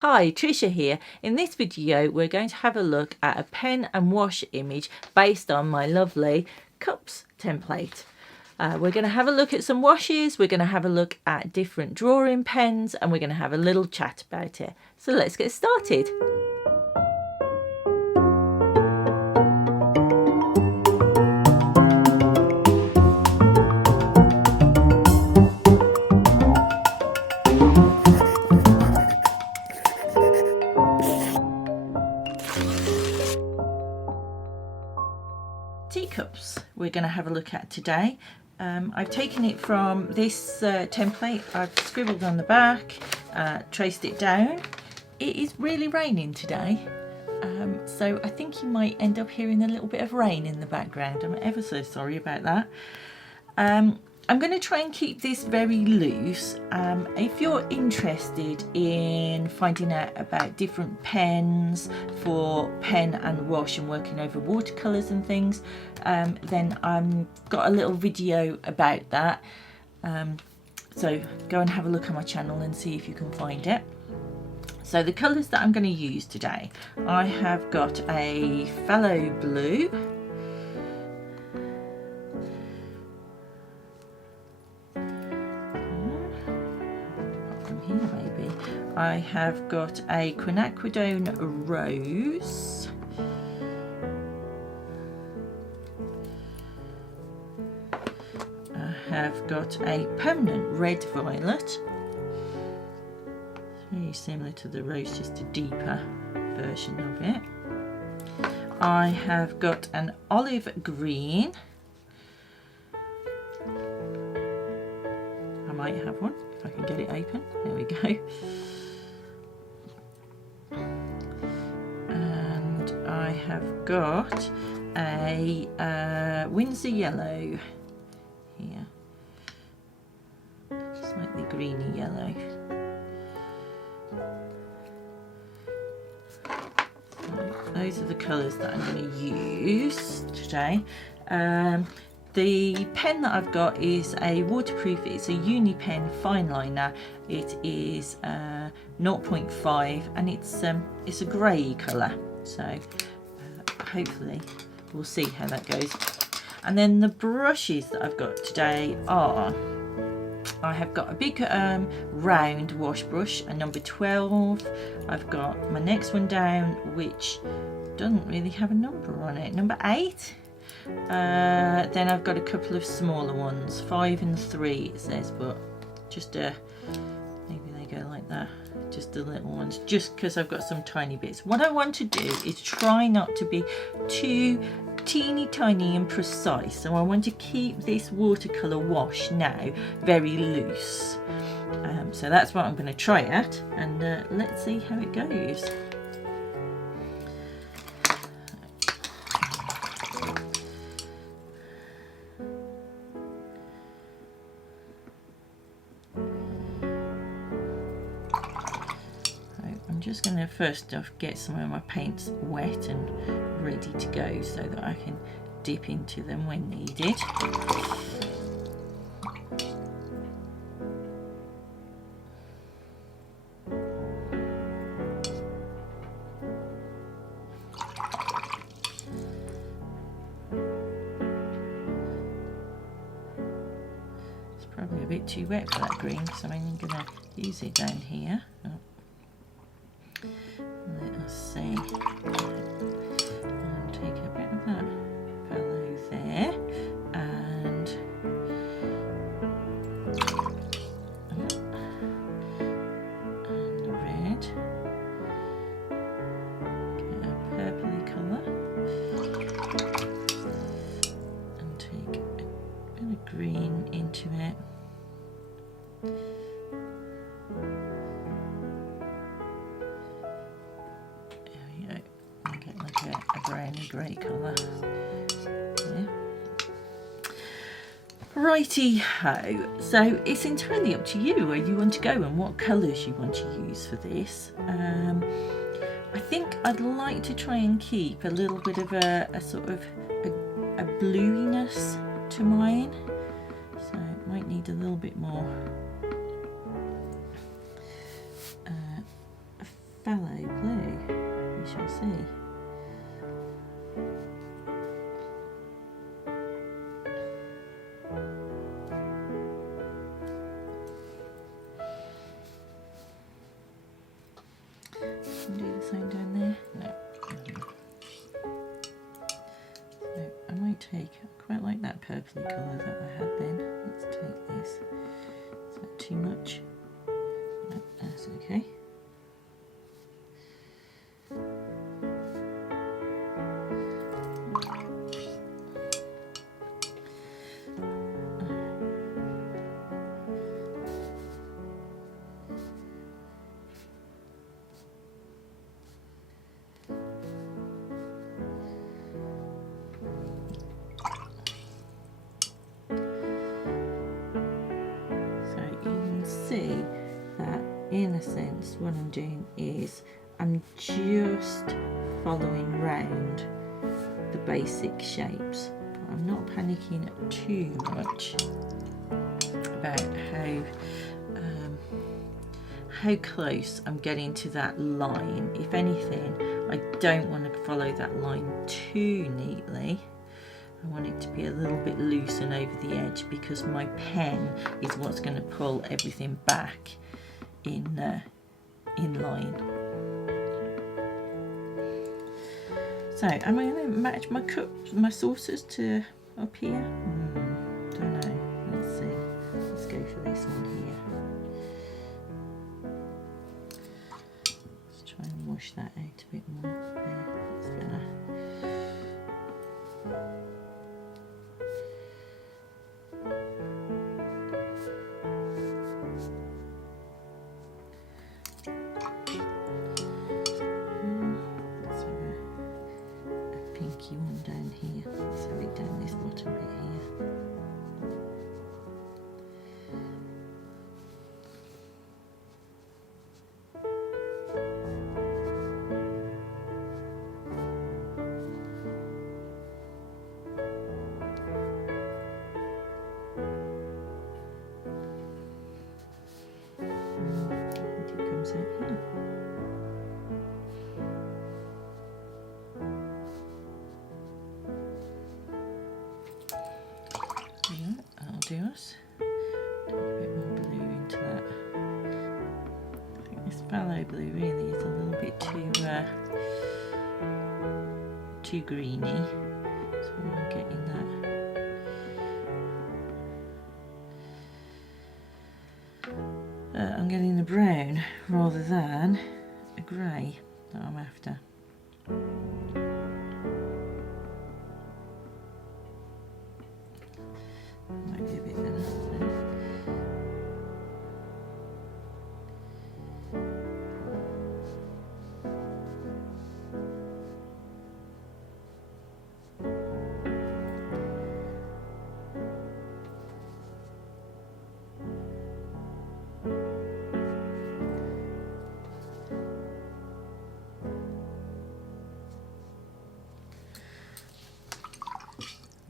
Hi, Trisha here. In this video we're going to have a look at a pen and wash image based on my lovely cups template. We're going to have a look at some washes, we're going to have a look at different drawing pens, and we're going to have a little chat about it. So let's get started. Teacups we're going to have a look at today. I've taken it from this template. I've scribbled on the back, traced it down. It is really raining today, so I think you might end up hearing a little bit of rain in the background. I'm ever so sorry about that. I'm going to try and keep this very loose. If you're interested in finding out about different pens for pen and wash and working over watercolours and things, then I've got a little video about that. So go and have a look on my channel and see if you can find it. So the colours that I'm going to use today, I have got a phthalo blue, maybe. I have got a Quinacridone rose. I have got a Permeant red violet. Very similar to the rose, just a deeper version of it. I have got an olive green. I might have one if I can get it open. There we go. And I have got a Windsor yellow here, slightly greeny yellow. Those are the colours that I'm going to use today. The pen that I've got is a waterproof, it's a uni-pen fine liner. It is 0.5 and it's a grey colour, so hopefully we'll see how that goes. And then the brushes that I've got today are, I have got a big round wash brush, a number 12. I've got my next one down, which doesn't really have a number on it, number 8. Then I've got a couple of smaller ones, 5 and 3 it says, but just maybe they go like that, just the little ones, just because I've got some tiny bits. What I want to do is try not to be too teeny tiny and precise, so I want to keep this watercolour wash now very loose. So that's what I'm going to try at, and let's see how it goes. I'm just going to first off get some of my paints wet and ready to go so that I can dip into them when needed. It's probably a bit too wet for that green, so I'm going to use it down here. Oh. Let us see. I'll take a bit of that phthalo there, and the red. Get a purpley colour, and take a bit of green into it. A browny grey colour. Yeah. Righty ho, so it's entirely up to you where you want to go and what colours you want to use for this. I think I'd like to try and keep a little bit of a sort of a bluiness to mine, so it might need a little bit more phthalo blue. We shall see. Do the same down there? No. So I might take, I quite like that purpley colour that I had then. Let's take this. Is that too much? No, that's okay. See that in a sense what I'm doing is I'm just following round the basic shapes, but I'm not panicking too much about how close I'm getting to that line. If anything, I don't want to follow that line too neatly. I want it to be a little bit loose and over the edge, because my pen is what's going to pull everything back in line. So am I going to match my cups, my saucers to up here? Don't know. Let's see. Let's go for this one here. Let's try and wash that out a bit more. There, it's gonna. One down here. Let's have it down this bottom bit here. I think it comes out here. Do us. Take a bit more blue into that. I think this phthalo blue really is a little bit too greeny, so I'm getting that. I'm getting a brown rather than a grey that I'm after.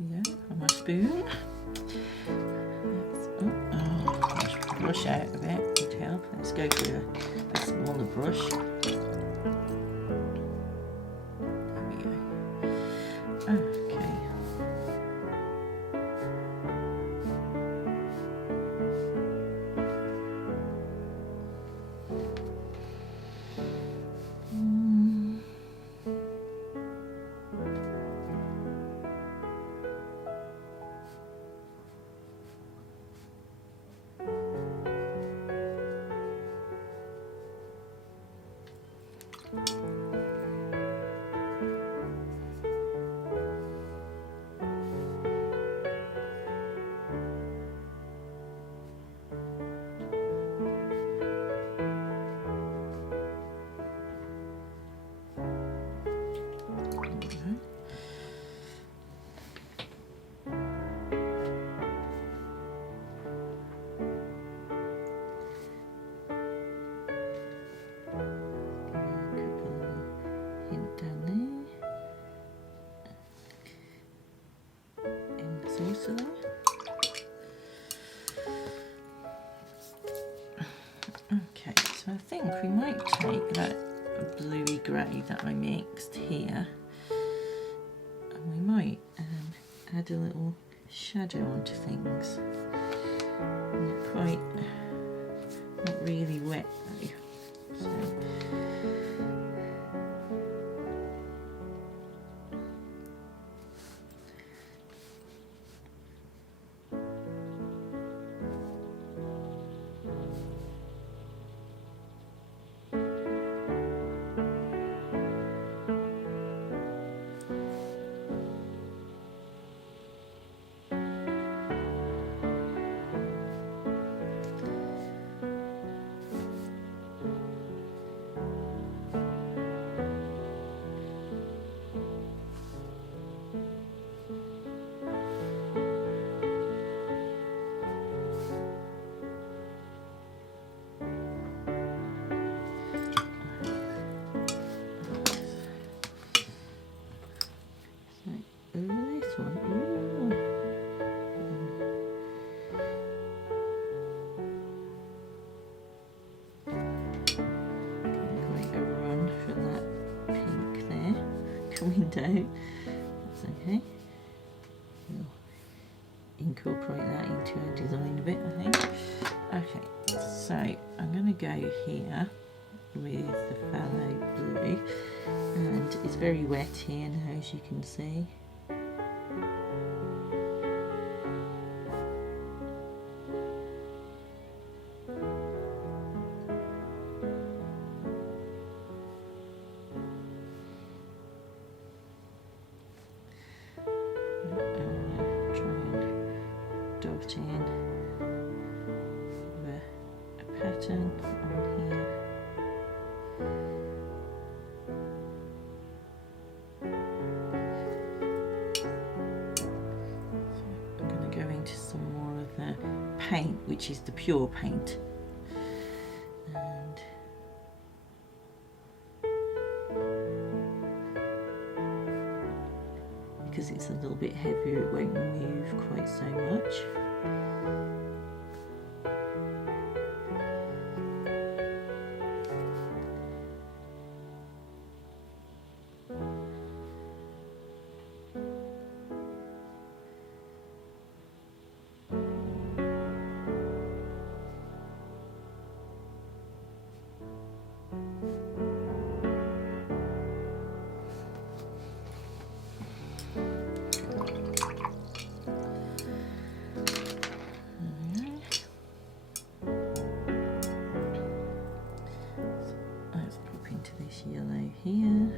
Yeah, on my spoon. Brush out a bit would help. Let's go for a smaller brush. There we go. Okay. saucer there. Okay, so I think we might take that bluey grey that I mixed here, and we might add a little shadow onto things. Not really wet though. So. Window. That's okay. We'll incorporate that into our design a bit, I think. Okay, so I'm going to go here with the phthalo blue, and it's very wet here now, as you can see. Dot in a pattern on here. So I'm going to go into some more of the paint, which is the pure paint. And because it's a little bit heavier, it won't move quite so much. Yellow here.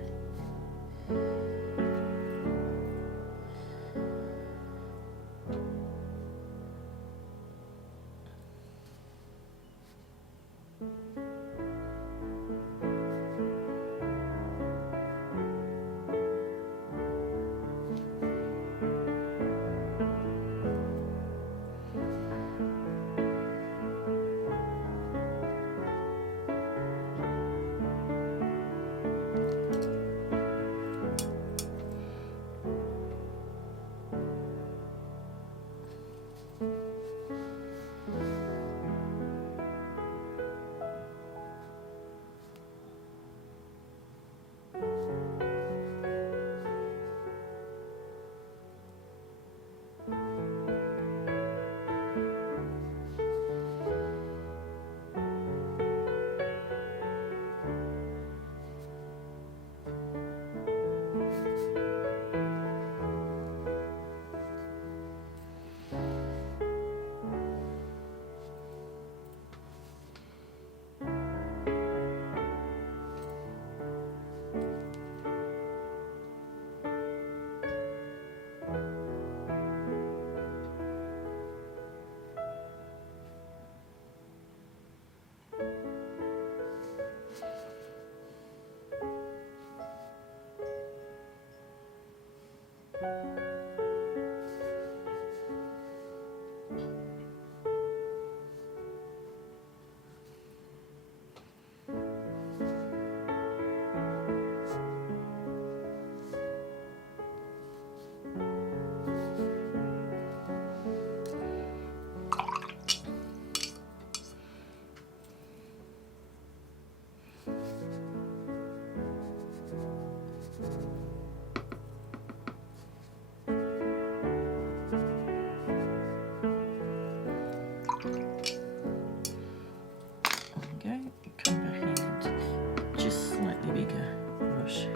slightly bigger brush.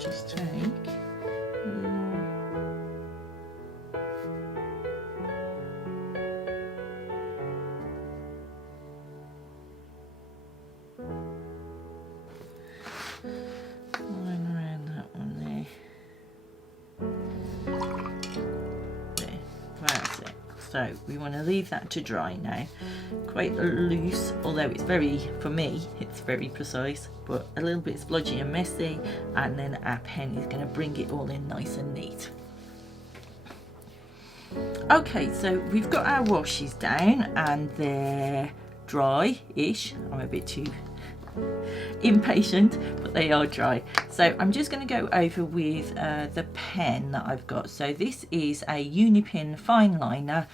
Just take line around that one there. There, that's it. So we want to leave that to dry now. Quite loose, although it's very, for me, it's very precise, but a little bit splodgy and messy, and then our pen is going to bring it all in nice and neat. Okay, so we've got our washes down and they're dry-ish. I'm a bit too impatient, but they are dry. So I'm just going to go over with the pen that I've got. So this is a uni-pin fine liner.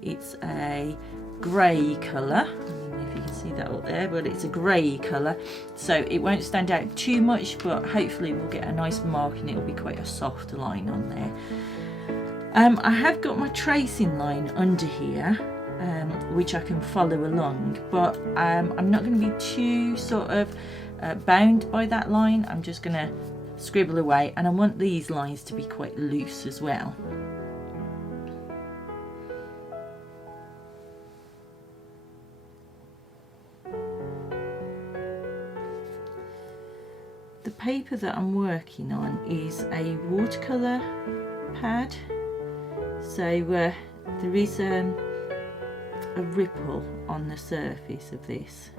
It's a grey colour. I don't know if you can see that up there, but it's a grey colour, so it won't stand out too much, but hopefully we'll get a nice mark and it'll be quite a soft line on there. I have got my tracing line under here, which I can follow along, but I'm not going to be too sort of bound by that line. I'm just going to scribble away, and I want these lines to be quite loose as well. The paper that I'm working on is a watercolour pad, so there is a ripple on the surface of this.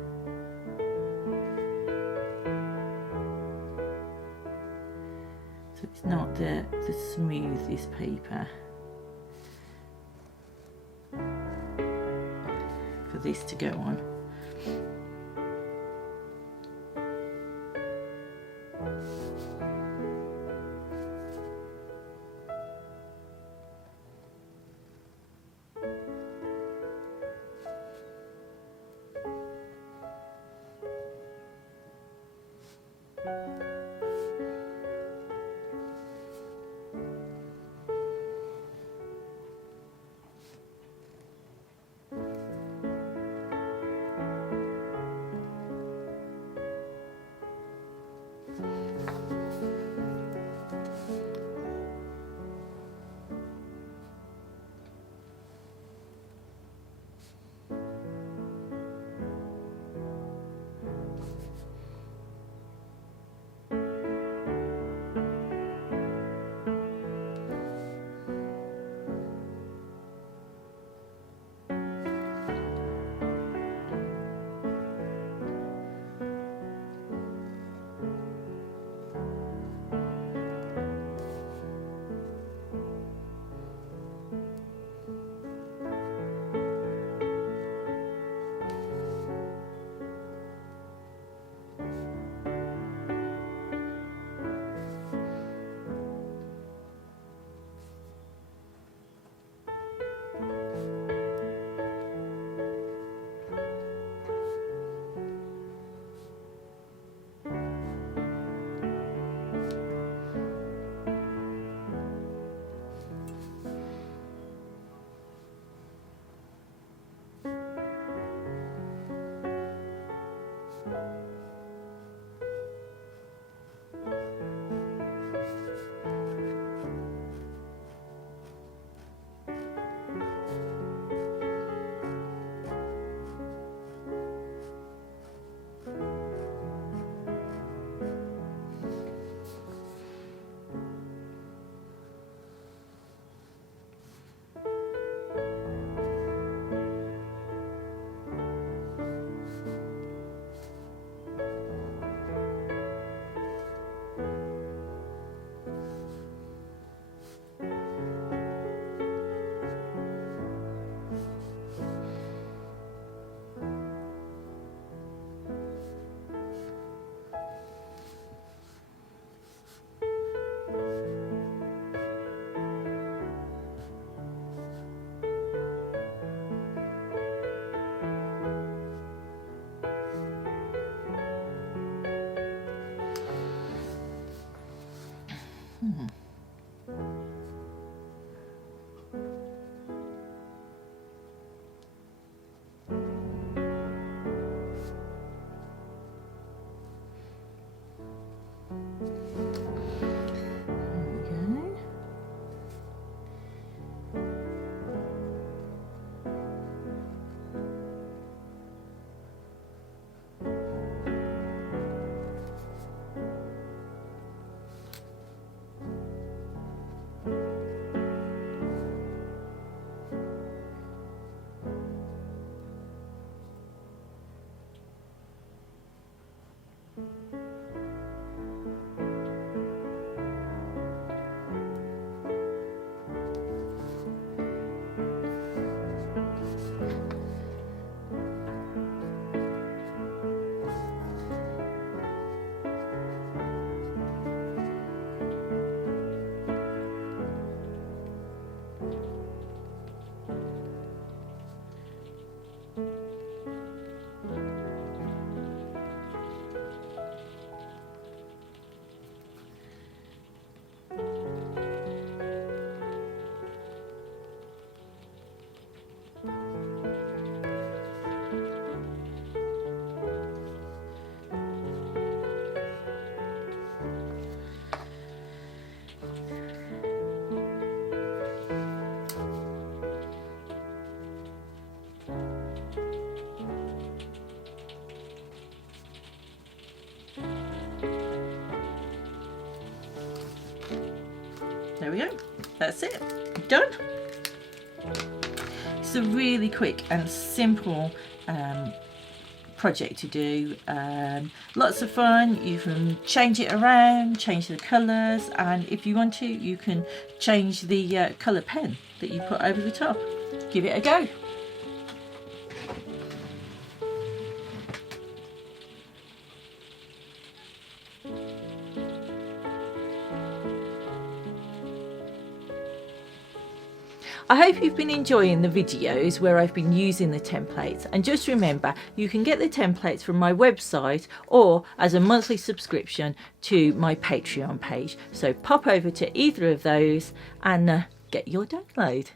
So it's not the smoothest paper for this to go on. there we go, that's it, done. It's a really quick and simple project to do. Lots of fun. You can change it around, change the colours, and if you want to you can change the colour pen that you put over the top. Give it a go. I hope you've been enjoying the videos where I've been using the templates, and just remember you can get the templates from my website or as a monthly subscription to my Patreon page, so pop over to either of those and get your download.